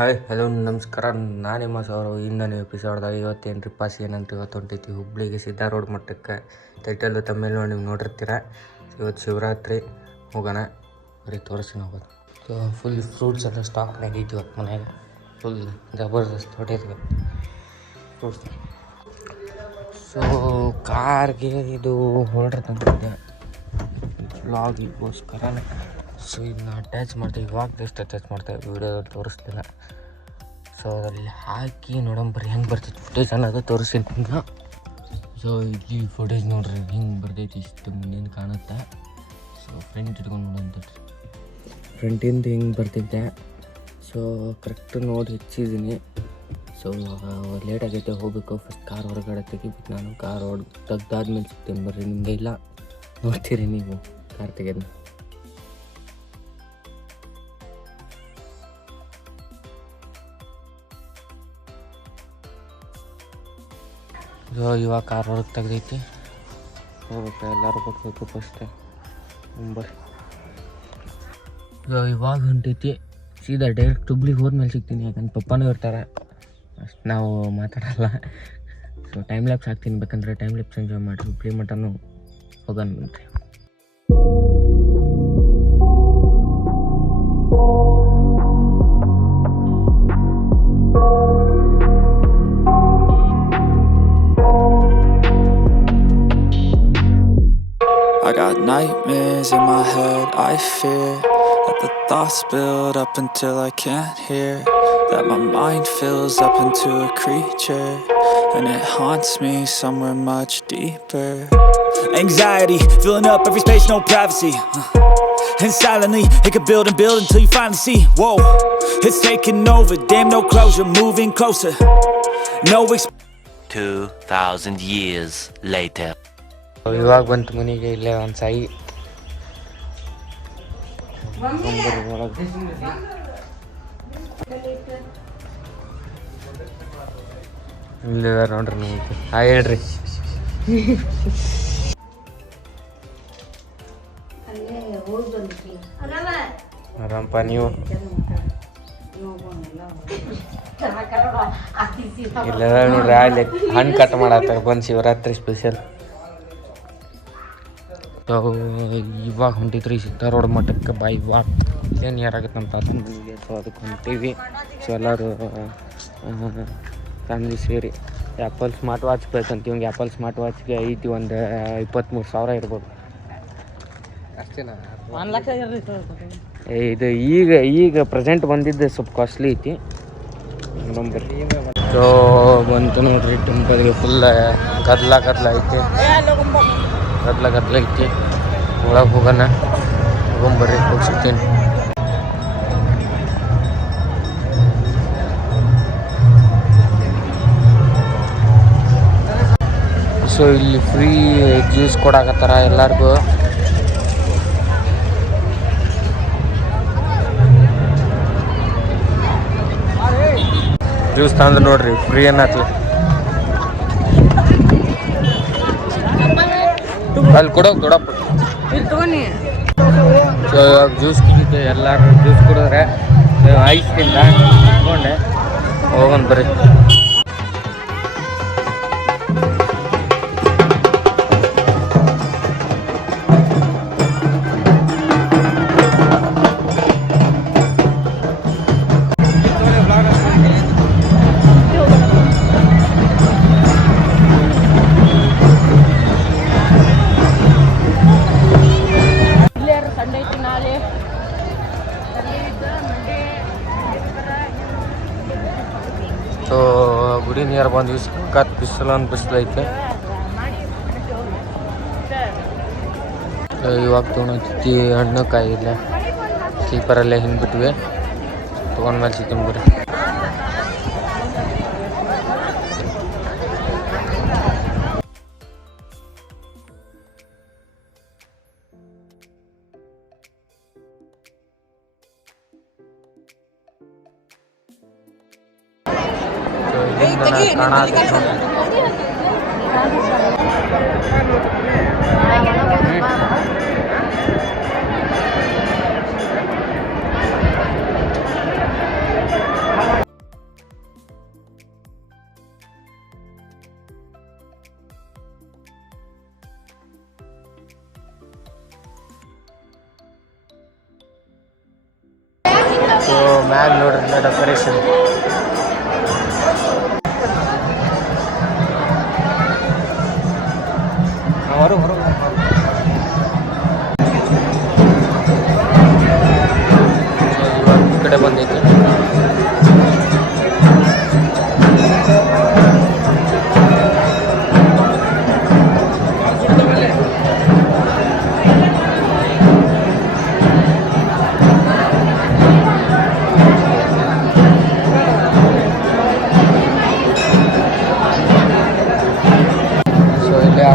Hi hello ನಮಸ್ಕಾರ. ನಾನು ನಿಮ್ಮ ಸೌರವ್. ಇನ್ನೊಂದು ಎಪಿಸೋಡ್ದಾಗ ಇವತ್ತೇನು ಟ್ರಿಪ್ಪಾಸಿ ಏನಂತ ಇವತ್ತು ಹೊಂಟೈತಿ ಹುಬ್ಳಿಗೆ ಸಿದ್ಧಾ ರೋಡ್ ಮಟ್ಟಕ್ಕೆ. ಟೈಟಲ್ಲು ತಮ್ಮೇಲೆ ನೋಡಿ ನೀವು ನೋಡಿರ್ತೀರ. ಇವತ್ತು ಶಿವರಾತ್ರಿ ಹೋಗೋಣ, ಬರೀ ತೋರಿಸ್ತೀನಿ ಹೋಗೋದು. ಸೊ ಫುಲ್ ಫ್ರೂಟ್ಸ್ ಎಲ್ಲ ಸ್ಟಾಕ್ನಾಗ ಐತಿ ಇವತ್ತು ಮನೆಯಾಗ. ಫುಲ್ ಜಬರ್ದಸ್ತ್ ಹೊಟ್ಟೈತಿ ಫ್ರೂಟ್ಸ್. ಸೊ ಕಾರ್ಗೆ ಇದು ಹೋಲ್ಡರ್ ತಂದಿದ್ದೆ ವ್ಲಾಗಿಗೋಸ್ಕರನೇ. ಸೊ ಇದನ್ನ ಅಟ್ಯಾಚ್ ಮಾಡ್ತೀವಿ, ಇವಾಗ ಜಸ್ಟ್ ಅಟ್ಯಾಚ್ ಮಾಡ್ತೇವೆ, ವೀಡಿಯೋದಲ್ಲಿ ತೋರಿಸ್ತಿಲ್ಲ. ಸೊ ಅದರಲ್ಲಿ ಹಾಕಿ ನೋಡಂಬರಿ ಹೆಂಗೆ ಬರ್ತೈತಿ ಫುಟೇಜ್ ಅನ್ನೋದು ತೋರಿಸ್ತೀನಿ. ಸೊ ಇಲ್ಲಿ ಫುಟೇಜ್ ನೋಡ್ರಿ ಹಿಂಗೆ ಬರ್ತೈತಿ, ಇಷ್ಟು ಮುಂದಿನ ಕಾಣುತ್ತೆ. ಸೊ ಫ್ರಂಟ್ ಇಟ್ಕೊಂಡು ನೋಡೋಂತ ಫ್ರಂಟಿಂದ ಹಿಂಗೆ ಬರ್ತೈತೆ. ಸೊ ಕರೆಕ್ಟ್ ನೋಡಿ ಹೆಚ್ಚಿದ್ದೀನಿ. ಸೊ ಲೇಟ್ ಆಗೈತೆ, ಹೋಗ್ಬೇಕು. ಫಸ್ಟ್ ಕಾರ್ ಹೊರಗಡೆ ತೆಗಿಬೇಕು. ನಾನು ಕಾರ್ ತೆಗ್ದಾದ್ಮೇಲೆ ಸಿಗ್ತೇನೆ ಬರ್ರಿ. ನಿಮಗೆ ಇಲ್ಲ ನೋಡ್ತೀರಿ ನೀವು ಕಾರ್ ತೆಗೆದು. ಸೊ ಇವಾಗ ಕಾರ್ ಹೊರಗೆ ತೆಗ್ದೈತಿ, ಹೋಗ್ಬೇಕು. ಎಲ್ಲರೂ ಕೊಡ್ಬೇಕು ಫಸ್ಟೇ ಬರ್ರಿ. ಸೊ ಇವಾಗ ಹೊಂಟೈತಿ ಸೀದಾ ಡೈರೆಕ್ಟ್ ಹುಬ್ಳಿಗೆ ಹೋದ್ಮೇಲೆ ಸಿಗ್ತೀನಿ. ಯಾಕಂದ್ರೆ ಪಪ್ಪನೂ ಇರ್ತಾರೆ, ಅಷ್ಟು ನಾವು ಮಾತಾಡಲ್ಲ. ಸೊ ಟೈಮ್ ಲ್ಯಾಪ್ಸ್ ಹಾಕ್ತೀನಿ, ಬೇಕಂದ್ರೆ ಟೈಮ್ ಲ್ಯಾಪ್ಸ್ ಎಂಜಾಯ್ ಮಾಡಿರಿ. ಹುಬ್ಳಿ ಮಟನು ಹೋಗೋಣ ಬನ್ರಿ. I got nightmares in my head, I fear that the thoughts build up until I can't hear, that my mind fills up into a creature, and it haunts me somewhere much deeper. Anxiety, filling up every space, no privacy, and silently, it could build and build until you finally see, whoa, it's taking over, damn no closure, moving closer, no 2,000 years later. ಇವಾಗ ಬಂತು ಮನೆಗೆ. ಇಲ್ಲೇ ಒಂದು ಸಾಯಿ ಇಲ್ಲಿದೆ ನೋಡ್ರಿ. ನೀವು hi ಹೇಳ್ರಿ. ಆರಾಮಪ್ಪ ನೀವು? ಇಲ್ಲ ನೋಡ್ರಿ, ಅಲ್ಲಿ ಹಣ್ಣು ಕಟ್ ಮಾಡತ್ತಾರೆ ಬಂದು ಶಿವರಾತ್ರಿ ಸ್ಪೆಷಲ್. ಸೊ ಇವಾಗ ಹೊಂಟಿದ್ರಿ ಸಿದ್ಧಾ ರೋಡ್ ಮಟ್ಟಕ್ಕೆ ಬೈ ವಾಕ್. ಇದೇ ನಿಯರ್ ಆಗುತ್ತೆ ನಮ್ಮ ತಾತನ ಮನೆಗೆ. ಸೊ ಅದಕ್ಕೆ ಹೊಂಟೀವಿ. ಸೊ ಎಲ್ಲರೂ ಫ್ಯಾಮಿಲಿ ಸೇರಿ ಆ್ಯಪಲ್ ಸ್ಮಾರ್ಟ್ ವಾಚ್ ಬೇಕಂತ. ಇವಂಗೆ ಆ್ಯಪಲ್ ಸ್ಮಾರ್ಟ್ ವಾಚ್ಗೆ ಐತಿ ಒಂದು 23,000 ಇರ್ಬೋದು ಅಷ್ಟೇನಾ? ಇದು ಈಗ ಪ್ರೆಸೆಂಟ್ ಬಂದಿದ್ದು ಸ್ವಲ್ಪ ಕಾಸ್ಟ್ಲಿ ಐತಿ. ನೋಡಂಬರ್ರಿ. ಸೊ ಬಂತು ನೋಡ್ರಿ ಟೆಂಪಲ್ಗೆ. ಫುಲ್ ಗದ್ಲ ಐತಿ, ಗದ್ಲ ಐತಿ. ಒಳಗೆ ಹೋಗೋಣ, ಹೋಗೊಂಬರ್ರಿ, ಹೋಗಿ ಸಿಗ್ತೀನಿ. ಸೊ ಇಲ್ಲಿ ಫ್ರೀ ಜ್ಯೂಸ್ ಕೊಡಾಕತ್ತಾರ ಎಲ್ಲರಿಗೂ. ಜ್ಯೂಸ್ ತಂದು ನೋಡ್ರಿ, ಫ್ರೀ ಅನ್ನತ್ಲಿ. ಅಲ್ಲಿ ಕೊಡೋಕೆ ದೊಡ್ಡಪ್ಪ. ಸೊ ಇವಾಗ ಜ್ಯೂಸ್ ಕುಡಿತೆ, ಎಲ್ಲರೂ ಜ್ಯೂಸ್ ಕುಡಿದ್ರೆ ಐಸ್ ತಿಂದ ತಗೊಂಡೆ ಹೋಗೋಣ ಬರ್ರಿ. ಸೊ ಗುಡಿ ನಿಯರ್ ಬಂದ್ವಿ. ಸಖತ್ ಬಿಸಿಲು ಐತೆ. ಇವಾಗ ತೊಗೊಂಡೋಗ್ತಿ ಹಣ್ಣು ಕಾಯಿ ಇಲ್ಲ ಸ್ಲೀಪರಲ್ಲೇ ಹಿಂಗೆ ಬಿಟ್ವಿ. ತೊಗೊಂಡ್ಮೇಲೆ ಸಿಗ್ತೀನಿ ಬರ್ರಿ. ನೋಡ್ರಿ ಡೆಕೋರೇಷನ್. ಈ ಕಡೆ ಬಂದೈತೆ.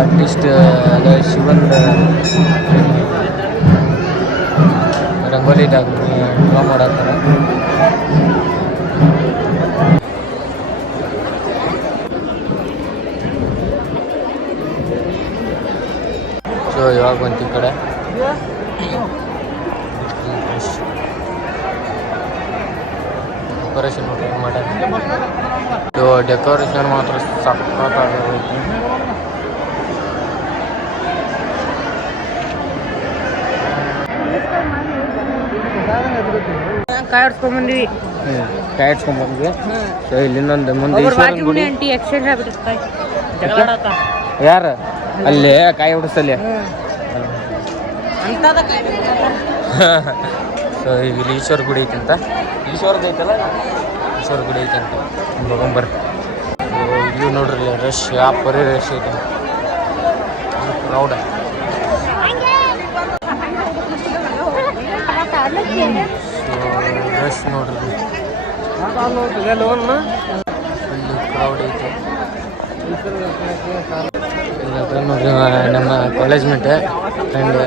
ಆರ್ಟಿಸ್ಟ್ ಶಿವನ್ ರಂಗೋಲಿದಾಗ ಡ್ರಾ ಮಾಡತ್ತಾರ. ಸೊ ಇವಾಗ ಬಂತು ಈ ಕಡೆ. ಡೆಕೋರೇಷನ್ ನೋಡ್ರಿ ಹೆಂಗೆ ಮಾಡ್ಯಾರ. ಡೆಕೋರೇಷನ್ ಮಾತ್ರ ಸಖತ್ತಾಗೈತಿ. ಕಾಯಿ ಆಡ್ಸ್ಕೊಂಡ್ಬಂದ್ವಿ. ಸೊ ಇಲ್ಲಿ ಇನ್ನೊಂದು ಮುಂದೆ ಗುಡಿ. ಎಕ್ಸ್ಚೇಂಜ್ ಆಗ್ಬಿಟ್ಟಿರ್ತಾಯಿ ಯಾರು ಅಲ್ಲಿ ಕಾಯಿ ಹೊಡಿಸಲ್ಲಿ. ಸೊ ಈಗ ಇಲ್ಲಿ ಈಶ್ವರ ಗುಡಿ ಐತಂತ. ಈಶ್ವರದ ಐತಲ್ಲ, ಈಶ್ವರ ಗುಡಿ ಐತಂತ ಹೋಗೊಂಬರ್ರಿ. ಇಲ್ಲಿ ನೋಡ್ರಿ ರಶ್ ಪರಿ ರಶ್ ಐತೆ, ಕ್ರೌಡ್. ರಶ್ ನೋಡ್ರಿ, ಇಲ್ಲಿ ಕ್ರೌಡ್ ಐತೆ. ನೋಡ್ರಿ ನಮ್ಮ ಕಾಲೇಜ್ ಮೇಟ್ ಫ್ರೆಂಡ್.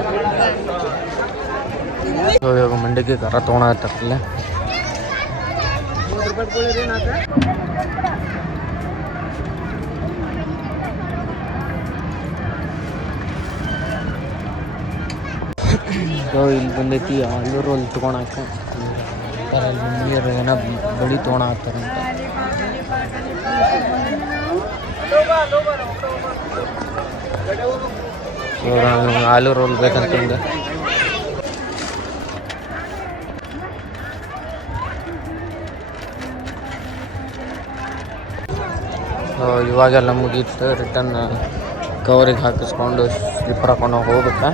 ಇವಾಗ ಮಂಡಿಗೆ ಕರ ತೊಗೊಳತ್ತಾರಲ್ಲ. ಸೊ ಇಲ್ಲಿ ಬಂದೈತಿ ಆಲೂ ರೋಲ್ ತೊಗೊಳಕ. ನೀರು ಏನೋ ಬಳಿ ತೊಗೊಳತ್ತಾರಂತ. ಸೊ ಆಲೂ ರೋಲ್ ಬೇಕಂತಂದು ಇವಾಗೆಲ್ಲ ಮುಗೀತು. ರಿಟರ್ನ್ ಕವರಿಗೆ ಹಾಕಿಸ್ಕೊಂಡು ಸ್ಲಿಪ್ಪರ್ ಹಾಕೊಂಡು ಹೋಗ್ಬೇಕಾ.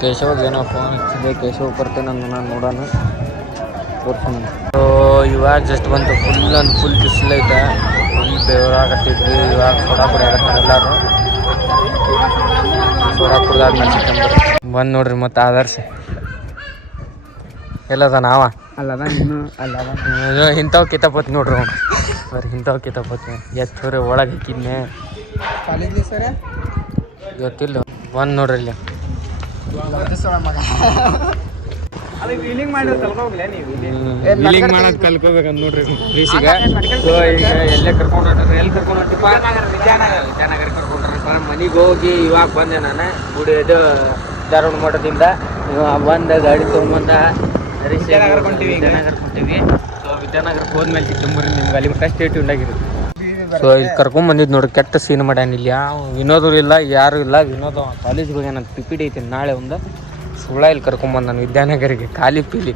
ಕೇಶವ್ಗೆ ಏನೋ ಫೋನ್ ಹಚ್ಚಿದೆ, ಕೇಶವ್ ಬರ್ತೇನೆ ನಾನು ನೋಡೋಣ, ತೋರ್ಸೋಣ. ಸೊ ಇವಾಗ ಜಸ್ಟ್ ಬಂತು. ಫುಲ್ ಬಿಸಿಲೈತೆ, ಫುಲ್ ಬೆವರಾಗತ್ತಿದ್ವಿ. ಇವಾಗ ಸೋಡಾ ಕುಡಿಯಾಗತ್ತಾರೆ ಎಲ್ಲರೂ. ಸೋಡಾ ಕುಡ್ದಾದ್ಮೇಲೆ ಚಿಕನ್ ಬಂದು ನೋಡ್ರಿ. ಮತ್ತು ಆದರ್ಶ ಎಲ್ಲದ ನಾವ ಅಲ್ಲದ ಇಂಥವು ಕಿತಾಪತಿ ನೋಡ್ರಿ. ಅವ್ನು ಬರೀ ಇಂಥವು ಕಿತಾಪತಿ ಎತ್ತವ್ರೆ ಒಳಗೆ ಹಾಕಿದ್ನೆ ಗೊತ್ತಿಲ್ಲ. ಬಂದು ನೋಡ್ರಿ ಇಲ್ಲಿ ವೀಲಿಂಗ್ ಮಾಡೋದು ಕಲ್ಕೋಬೇಕಂತ ನೋಡ್ರಿ ಪ್ರೀಸಿಗ. ಸೊ ಈಗ ಎಲ್ಲೇ ಕರ್ಕೊಂಡು ಹೊಂಟ್ರಿ, ಎಲ್ಲಿ ಕರ್ಕೊಂಡು ಹೊಂಟಿಪ್ಪ? ವಿದ್ಯಾನಗರ ಕರ್ಕೊಂಡ್ರಪ್ಪ. ಮನೆಗೆ ಹೋಗಿ ಇವಾಗ ಬಂದೆ ನಾನು. ಗುಡಿ ಇದು ಧಾರವಾಡ ಮಠದಿಂದ ಬಂದ ಗಾಡಿ ತೊಗೊಂಬಂದ ವಿದ್ಯಾನಗರ ಹೊಂಟೀವಿ. ಸೊ ವಿದ್ಯಾನಗರಕ್ಕೆ ಹೋದ್ಮೇಲೆ ಚಿಕ್ಕಂಬರಿ ನಿಮ್ಗೆ ಅಲ್ಲಿ ಮಟ್ಟ ಸ್ಟೇಟ್ ಉಂಡಾಗಿರುತ್ತೆ. ಸೊ ಇಲ್ಲಿ ಕರ್ಕೊಂಬಂದಿದ್ದು ನೋಡ್ರಿ. ಕೆಟ್ಟ ಸೀನ್ ಮಾಡ್ಯಾನ ಇಲ್ಲಿ. ಯಾವ ವಿನೋದ್ರು ಇಲ್ಲ, ಯಾರು ಇಲ್ಲ. ವಿನೋದ ಕಾಲೇಜ್ಗೆ ಹೋಗಿ ನಾನು ಪಿಪಿಡಿ ಐತಿ ನಾಳೆ ಒಂದು. ಸುಳ್ಳ ಇಲ್ಲಿ ಕರ್ಕೊಂಬಂದು ನಾನು ವಿದ್ಯಾನಗರಿಗೆ. ಖಾಲಿ ಪೀಲಿ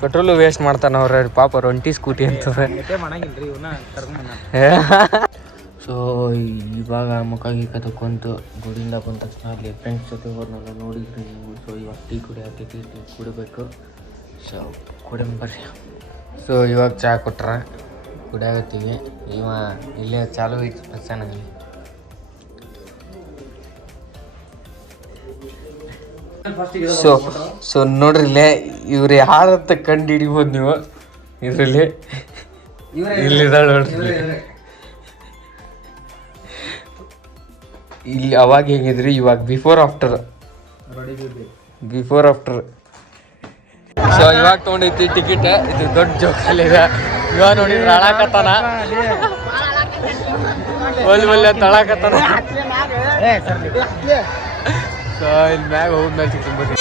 ಪೆಟ್ರೋಲು ವೇಸ್ಟ್ ಮಾಡ್ತಾನೆ ಅವ್ರ ಪಾಪ. 20 ಸ್ಕೂಟಿ ಅಂತದೆ. ಸೊ ಇವಾಗ ಮುಖ ಗೀಕ ತಗೊಂತು ಗುಡಿಯಿಂದ ಬಂದ ತಕ್ಷಣ ಅಲ್ಲಿ ಫ್ರೆಂಡ್ಸ್ ಜೊತೆ ಹೋದ್ನೆಲ್ಲ ನೋಡಿದ್ರಿ ನೀವು. ಸೊ ಇವಾಗ ಟೀ ಕುಡಿಯತ್ತೈತಿ, ಟೀ ಕುಡಿಬೇಕು. ಸೊ ಕುಡಿಂಬರ್ರಿ. ಸೊ ಇವಾಗ ಚಹಾ ಕೊಟ್ರೆ ಕುಡಿಯಾಗತ್ತೀವಿ. ಇವ ಇಲ್ಲೇ ಚಾಲು ಐತಿ ಚೆನ್ನಾಗಿ. ಸೊ ನೋಡ್ರಿ ಇಲ್ಲೇ ಇವ್ರು ಯಾರಂತ ಕಂಡು ಹಿಡಿಬೋದು ನೀವು. ಇದರಲ್ಲಿ ಇಲ್ಲಿದ್ದಾಳೆ ನೋಡ್ರಿ. ಇಲ್ಲಿ ಅವಾಗ ಹೆಂಗಿದ್ರಿ, ಇವಾಗ ಬಿಫೋರ್ ಆಫ್ಟರ್. ಸೊ ಇವಾಗ ತೊಗೊಂಡೈತಿ ಟಿಕೆಟ್. ಇದು ದೊಡ್ಡ ಜೋಕಾಲಿ ಇದೆ. ಇವಾಗ ನೋಡಿದ್ರೆ ಅಳಾಕತ್ತಾನ, ಒಲ್ಲೆ ತಳಾಕತ್ತಾನ. ಸೊ ಇಲ್ಲಿ ಮ್ಯಾಗ ಹೋದ್ಮೇಲೆ ಸಿಕ್ಕಿಂಬರ್ರಿ.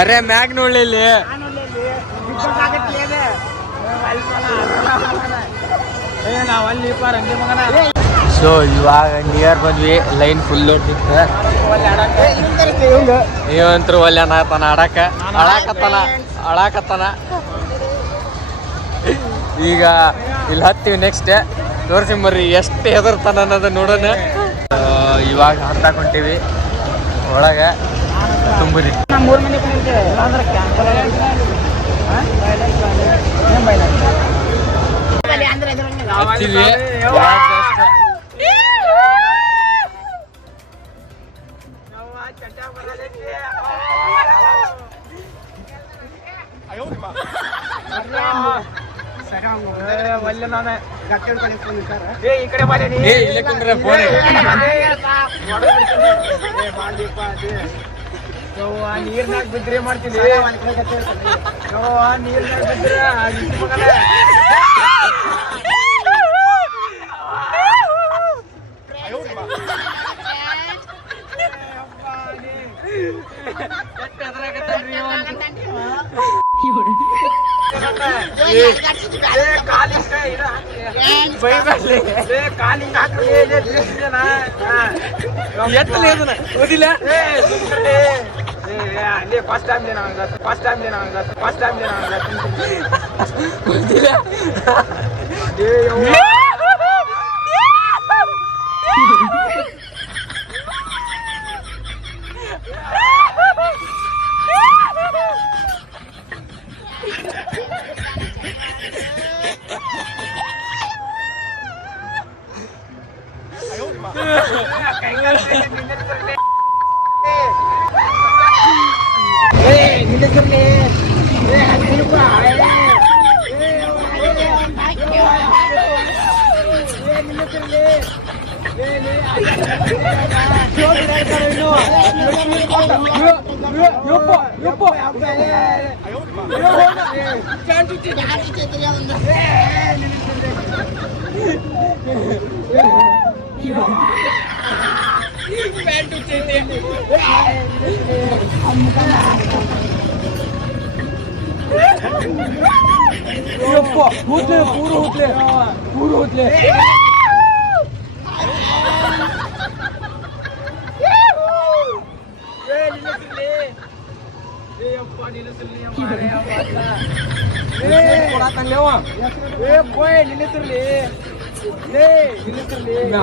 ಅರೆ ಮ್ಯಾಗ್ ನೋಡ್ಲಿ ಇಲ್ಲಿ. ಸೊ ಇವಾಗ ನಿಯರ್ ಬಂದ್ವಿ, ಲೈನ್ ಫುಲ್ ಹೊಟ್ಟಿತ್ತು. ನೀವಂತರೂ ಒಲ್ಲೆ ಅನ್ನತಾನ ಅಳಾಕತ್ತಾನ. ಈಗ ಇಲ್ಲಿ ಹತ್ತೀವಿ, ನೆಕ್ಸ್ಟ್ ತೋರ್ಸಿ ಬರ್ರಿ ಎಷ್ಟು ಹೆದರ್ತಾನ ಅನ್ನೋದು ನೋಡೋಣ. ಇವಾಗ ಹತ್ತಾಕ್ ಹೊಂಟೀವಿ ಒಳಗೆ, ತುಂಬ್ರಿ. ಹತ್ತೀವಿ ನೀರ್ನಾಗ ಬಿದ್ರೆ ಮಾಡ್ತೀನಿ. ನೀರ್ನಾಗ ಬಿದ್ರೆ ಓದಿಲ್ಲ. ಫಸ್ಟ್ ಟೈಮ್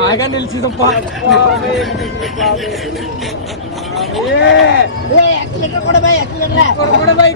ಆಗ ನಿಲ್ಸಿದಪ್ಪ. ಕೊಡಬಾಯಿ